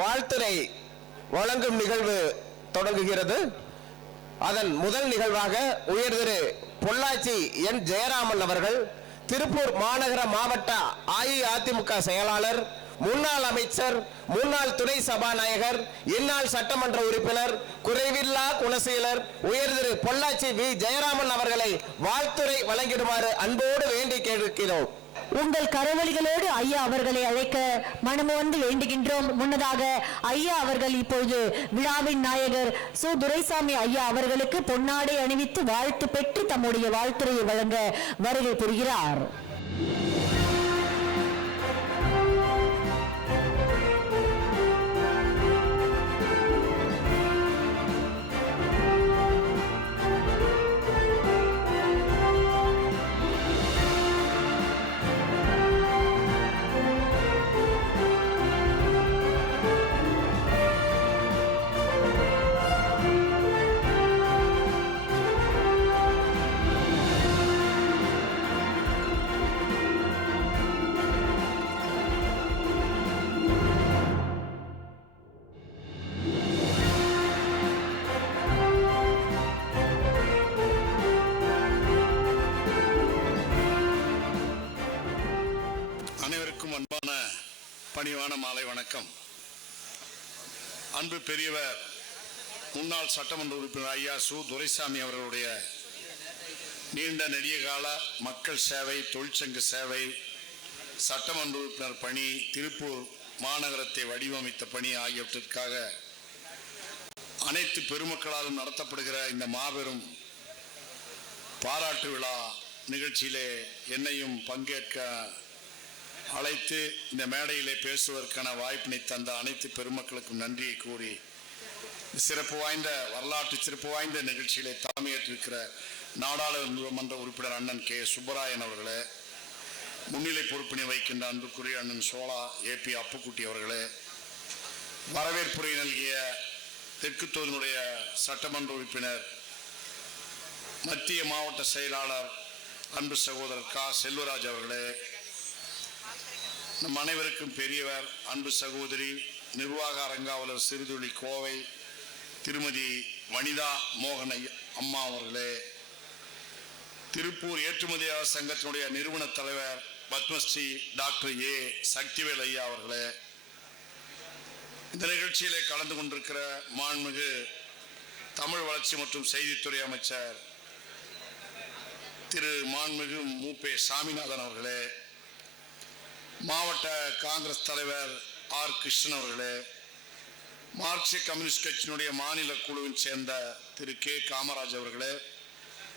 வாழ்த்துரை வழங்கும் நிகழ்வு தொடங்குகிறது. அதன் முதல் நிகழ்வாக உயர்திரு பொள்ளாச்சி என் ஜெயராமன் அவர்கள் திருப்பூர் மாநகர மாவட்ட அஇஅதிமுக செயலாளர் முன்னாள் அமைச்சர் முன்னாள் துணை சபாநாயகர் இந்நாள் சட்டமன்ற உறுப்பினர் குறைவில்லா குணசீலர் உயர்திரு பொள்ளாச்சி வி. ஜெயராமன் அவர்களை வாழ்த்துறை வழங்கிடுமாறு அன்போடு வேண்டி கேட்கிறோம் உங்கள் கரவொலிகளோடு ஐயா அவர்களை அழைக்க மனமுவந்து வேண்டுகின்றோம். முன்னதாக ஐயா அவர்கள் இப்பொழுது விழாவின் நாயகர் சு. துரைசாமி ஐயா அவர்களுக்கு பொன்னாடை அணிவித்து வாழ்த்து பெற்று தம்முடைய வாழ்த்துறையை வழங்க வருகை புரிகிறார். அன்பான பணிவான மாலை வணக்கம். அன்பு பெரியவர் முன்னாள் சட்டமன்ற உறுப்பினர் ஐயா சு. துரைசாமி அவர்களுடைய நீண்ட நெடிய கால மக்கள் சேவை தொழிற்சங்க சேவை சட்டமன்ற உறுப்பினர் பணி திருப்பூர் மாநகரத்தை வடிவமைத்த பணி ஆகியவற்றிற்காக அனைத்து பெருமக்களாலும் நடத்தப்படுகிற இந்த மாபெரும் பாராட்டு விழா நிகழ்ச்சியிலே என்னையும் பங்கேற்க அழைத்து இந்த மேடையிலே பேசுவதற்கான வாய்ப்பினை தந்த அனைத்து பெருமக்களுக்கும் நன்றியை கூறி சிறப்பு வாய்ந்த வரலாற்று சிறப்பு வாய்ந்த நிகழ்ச்சியிலே தலைமையேற்றிருக்கிற நாடாளுமன்ற உறுப்பினர் அண்ணன் கே. சுப்பராயன் அவர்களே முன்னிலை பொறுப்பினை வைக்கின்ற அன்புக்குரிய அண்ணன் சோழா ஏபி அப்புக்குட்டி அவர்களே வரவேற்புரை நல்கிய தெற்கு தொகுதியினுடைய சட்டமன்ற உறுப்பினர் மத்திய மாவட்ட செயலாளர் அன்பு சகோதரர் கா. செல்வராஜ் அவர்களே நம் அனைவருக்கும் பெரியவர் அன்பு சகோதரி நிர்வாக அரங்காவலர் சிறுதுளி கோவை திருமதி வனிதா மோகன் ஐயா- அம்மா அவர்களே. திருப்பூர் ஏற்றுமதியாளர் சங்கத்தினுடைய நிறுவன தலைவர் பத்மஸ்ரீ டாக்டர் ஏ. சக்திவேல் ஐயா அவர்களே. இந்த நிகழ்ச்சியிலே கலந்து கொண்டிருக்கிற மாண்புமிகு தமிழ் வளர்ச்சி மற்றும் செய்தித்துறை அமைச்சர் திரு மாண்புமிகு மூப்பே சாமிநாதன் அவர்களே. மாவட்ட காங்கிரஸ் தலைவர் ஆர் கிருஷ்ணன் அவர்களே மார்க்சிய கம்யூனிஸ்ட் கட்சியினுடைய மாநில குழுவின் சேர்ந்த திரு கே காமராஜ் அவர்களே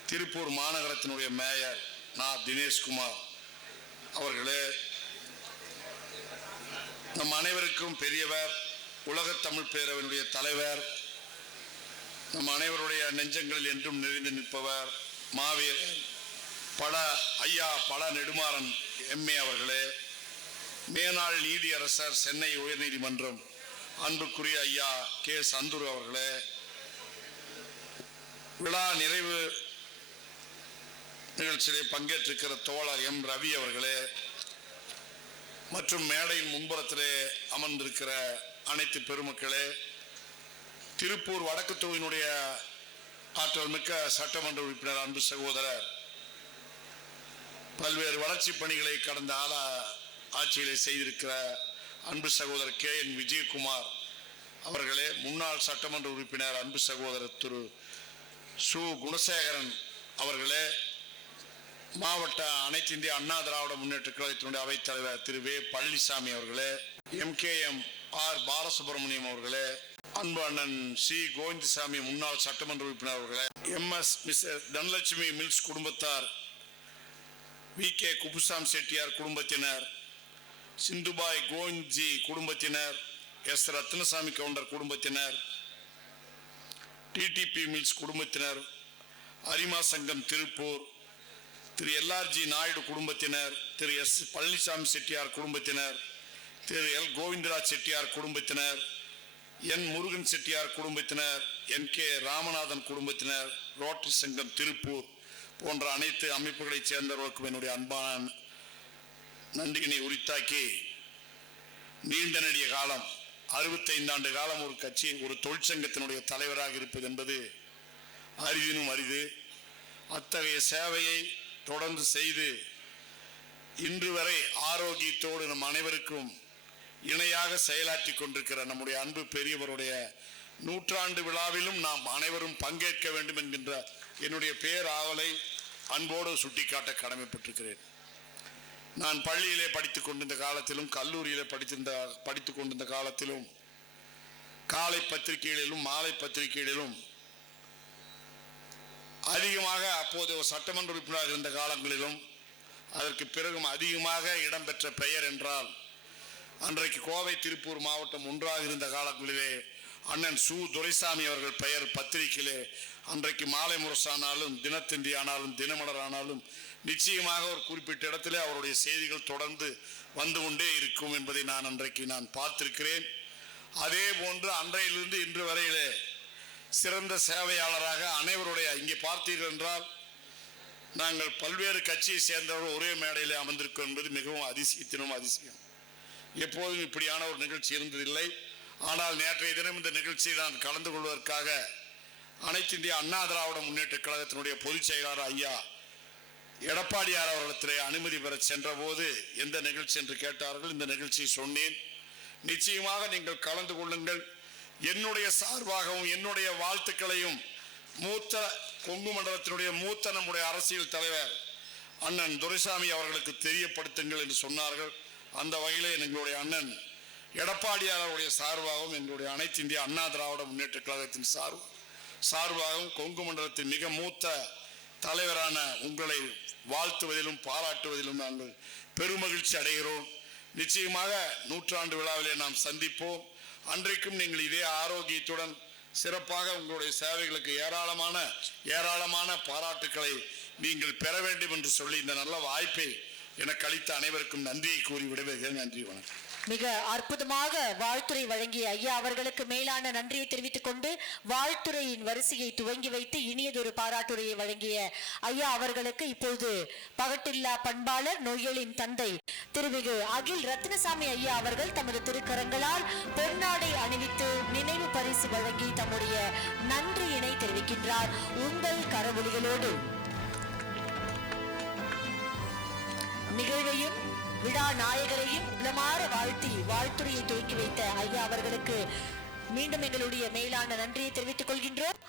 திருப்பூர் மாநகரத்தினுடைய மேயர் நா. தினேஷ்குமார் அவர்களே நம் அனைவருக்கும் பெரியவர் உலகத் தமிழ் பேரவையினுடைய தலைவர் நம் அனைவருடைய நெஞ்சங்களில் என்றும் நிறைந்து நிற்பவர் மாவீரன் பல ஐயா பல நெடுமாறன் எம்ஏ அவர்களே மேனாள் நீதியரசர் சென்னை உயர்நீதிமன்றம் அன்புக்குரிய ஐயா கே சந்துரு அவர்களே விழா நிறைவு நிகழ்ச்சியிலே பங்கேற்றிருக்கிற தோழர் எம் ரவி அவர்களே மற்றும் மேடையின் முன்புறத்திலே அமர்ந்திருக்கிற அனைத்து பெருமக்களே திருப்பூர் வடக்கு தொகுதியினுடைய ஆற்றல் மிக்க சட்டமன்ற உறுப்பினர் அன்பு சகோதரர் பல்வேறு வளர்ச்சி பணிகளை கடந்த ஆள ஆட்சியிலே செய்திருக்கிற அன்பு சகோதரர் கே என் விஜயகுமார் அவர்களே முன்னாள் சட்டமன்ற உறுப்பினர் அன்பு சகோதரர் திரு சு. குணசேகரன் அவர்களே மாவட்ட அனைத்து இந்திய அண்ணா திராவிட முன்னேற்ற கழகத்தினுடைய அவைத்தலைவர் திரு வே. பழனிசாமி அவர்களே M. K. M. R. Balasubramaniam அவர்களே அன்பு அண்ணன் சி. கோவிந்தசாமி முன்னாள் சட்டமன்ற உறுப்பினர் அவர்களே M. S. Miss. Dhanalakshmi mills குடும்பத்தார் வி. கே. குப்புசாமி செட்டியார் குடும்பத்தினர் சிந்துபாய் கோவிந்த்ஜி குடும்பத்தினர் எஸ். ரத்னசாமி கவுண்டர் குடும்பத்தினர் டிடிபி மில்ஸ் குடும்பத்தினர் அரிமா சங்கம் திருப்பூர் திரு. எல்ஆர்ஜி நாயுடு குடும்பத்தினர் திரு. எஸ். பழனிசாமி செட்டியார் குடும்பத்தினர் திரு. எல். கோவிந்தராஜ் செட்டியார் குடும்பத்தினர் என். முருகன் செட்டியார் குடும்பத்தினர் என். கே. ராமநாதன் குடும்பத்தினர் ரோட்டரி சங்கம் திருப்பூர் போன்ற அனைத்து அமைப்புகளைச் சேர்ந்தவர்களுக்கும் என்னுடைய அன்பான நன்றியினை உரித்தாக்கி நீண்ட நெடிய காலம் அறுபத்தைந்து ஆண்டு காலம் ஒரு கட்சி ஒரு தொழிற்சங்கத்தினுடைய தலைவராக இருப்பது என்பது அரிதினும் அரிது. அத்தகைய சேவையை தொடர்ந்து செய்து இன்று வரை ஆரோக்கியத்தோடு நம் அனைவருக்கும் இணையாக செயலாற்றி கொண்டிருக்கிற நம்முடைய அன்பு பெரியவருடைய நூற்றாண்டு விழாவிலும் நாம் அனைவரும் பங்கேற்க வேண்டும் என்கின்ற என்னுடைய பேர் ஆவலை அன்போடு சுட்டிக்காட்ட கடமைப்பட்டிருக்கிறேன். நான் பள்ளியிலே படித்துக் கொண்டிருந்த காலத்திலும் கல்லூரியிலே படித்திருந்த படித்துக் கொண்டிருந்த காலத்திலும் காலை பத்திரிகைகளிலும் மாலை பத்திரிகைகளிலும் அதிகமாக அப்போது ஒரு சட்டமன்ற உறுப்பினராக இருந்த காலங்களிலும் அதற்கு பிறகும் அதிகமாக இடம்பெற்ற பெயர் என்றால் அன்றைக்கு கோவை திருப்பூர் மாவட்டம் ஒன்றாக இருந்த காலங்களிலே அண்ணன் சு. துரைசாமி அவர்கள் பெயர் பத்திரிகையிலே அன்றைக்கு மாலை முரசானாலும் தினத்தந்தி ஆனாலும் தினமலர் ஆனாலும் நிச்சயமாக ஒரு குறிப்பிட்ட இடத்துல அவருடைய செய்திகள் தொடர்ந்து வந்து கொண்டே இருக்கும் என்பதை நான் அன்றைக்கு நான் பார்த்திருக்கிறேன். அதே போன்று அன்றையிலிருந்து இன்று வரையிலே சிறந்த சேவையாளராக அனைவருடைய இங்கே பார்த்தீர்கள் என்றால் நாங்கள் பல்வேறு கட்சியை சேர்ந்தவர்கள் ஒரே மேடையில் அமர்ந்திருக்கோம் என்பது மிகவும் அதிசயத்தினும் அதிசயம். எப்போதும் இப்படியான ஒரு நிகழ்ச்சி இருந்ததில்லை. ஆனால் நேற்றைய தினம் இந்த நிகழ்ச்சியில் நான் கலந்து கொள்வதற்காக அனைத்து இந்திய அண்ணா திராவிட முன்னேற்ற கழகத்தினுடைய பொதுச் செயலாளர் ஐயா எடப்பாடியார் அவர்களிடத்திலே அனுமதி பெற சென்றபோது எந்த நிகழ்ச்சி என்று கேட்டார்கள்? இந்த நிகழ்ச்சியை சொன்னேன். நிச்சயமாக நீங்கள் கலந்து கொள்ளுங்கள். என்னுடைய சார்பாகவும் என்னுடைய வாழ்த்துக்களையும் மூத்த கொங்கு மண்டலத்தினுடைய மூத்த நம்முடைய அரசியல் தலைவர் அண்ணன் துரைசாமி அவர்களுக்கு தெரியப்படுத்துங்கள் என்று சொன்னார்கள். அந்த வகையிலே எங்களுடைய அண்ணன் எடப்பாடியார் அவருடைய சார்பாகவும் எங்களுடைய அனைத்து இந்திய அண்ணா திராவிட முன்னேற்ற கழகத்தின் சார்பு சார்பாகவும் கொங்கு மண்டலத்தின் மிக மூத்த தலைவரான உங்களை வாழ்த்துவதிலும் பாராட்டுவதிலும் நாங்கள் பெருமகிழ்ச்சி அடைகிறோம். நிச்சயமாக நூற்றாண்டு விழாவிலே நாம் சந்திப்போம். அன்றைக்கும் நீங்கள் இதே ஆரோக்கியத்துடன் சிறப்பாக உங்களுடைய சேவைகளுக்கு ஏராளமான ஏராளமான பாராட்டுக்களை நீங்கள் பெற வேண்டும் என்று சொல்லி இந்த நல்ல வாய்ப்பை எனக்கு அளித்த அனைவருக்கும் நன்றியை கூறி விடுவேன் நன்றி வணக்கம். மிக அற்புதமாக வாழ்த்துறை வழங்கிய ஐயா அவர்களுக்கு மேலான நன்றியை தெரிவித்துக் கொண்டு வாழ்த்துறையின் வரிசையை துவங்கி வைத்து இனியதொரு பாராட்டுரையை வழங்கிய ஐயா அவர்களுக்கு இப்பொழுது பகட்டில்லா பண்பாளர் நொய்யலின் தந்தை திருமிகு அகில் ரத்னசாமி ஐயா அவர்கள் தமது திருக்கரங்களால் பொன்னாடை அணிவித்து நினைவு பரிசு வழங்கி தம்முடைய நன்றியினை தெரிவிக்கின்றார். உங்கள் கரவொலிகளோடு. நிகழ்வையும் விழா நாயகரையும் உளமாற வாழ்த்தி வாழ்த்துறையை துவக்கி வைத்த ஐயா அவர்களுக்கு மீண்டும் எங்களுடைய மேலான நன்றியை தெரிவித்துக் கொள்கின்றோம்.